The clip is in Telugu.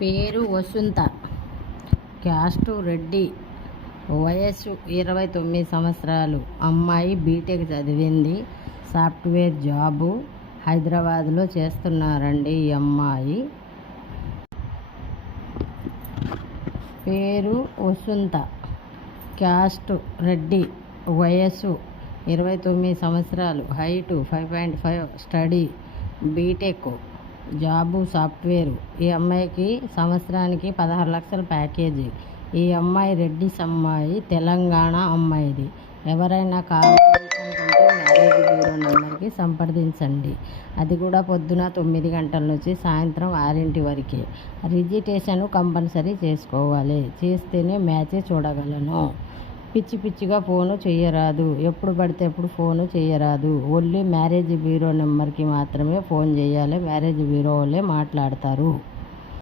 పేరు వసుంత, క్యాస్టు రెడ్డి, వయస్సు 29 సంవత్సరాలు. అమ్మాయి బీటెక్ చదివింది. సాఫ్ట్వేర్ జాబు హైదరాబాద్లో చేస్తున్నారండి ఈ అమ్మాయి. పేరు వసుంత, క్యాస్టు రెడ్డి, వయస్సు 29 సంవత్సరాలు, height 5.5, study B Tech, job software. ఈ అమ్మాయికి సంవత్సరానికి 16 లక్షల ప్యాకేజీ. ఈ అమ్మాయి రెడ్డిస్ అమ్మాయి, తెలంగాణ అమ్మాయిది. ఎవరైనా కావాలి అనుకుంటే మ్యారేజ్ బ్యూరో నెంబర్కి సంప్రదించండి. అది కూడా పొద్దున 9 గంటల నుంచి సాయంత్రం 6 వరకే. రిజిస్ట్రేషన్ కంపల్సరీ చేసుకోవాలి. చేస్తేనే మ్యాచ్ చూడగలను. పిచ్చి పిచ్చిగా ఫోను చేయరాదు. ఎప్పుడు పడితే ఎప్పుడు ఫోను చేయరాదు. ఓన్లీ మ్యారేజ్ బ్యూరో నెంబర్కి మాత్రమే ఫోన్ చేయాలి. మ్యారేజ్ బ్యూరో వాళ్ళే మాట్లాడతారు.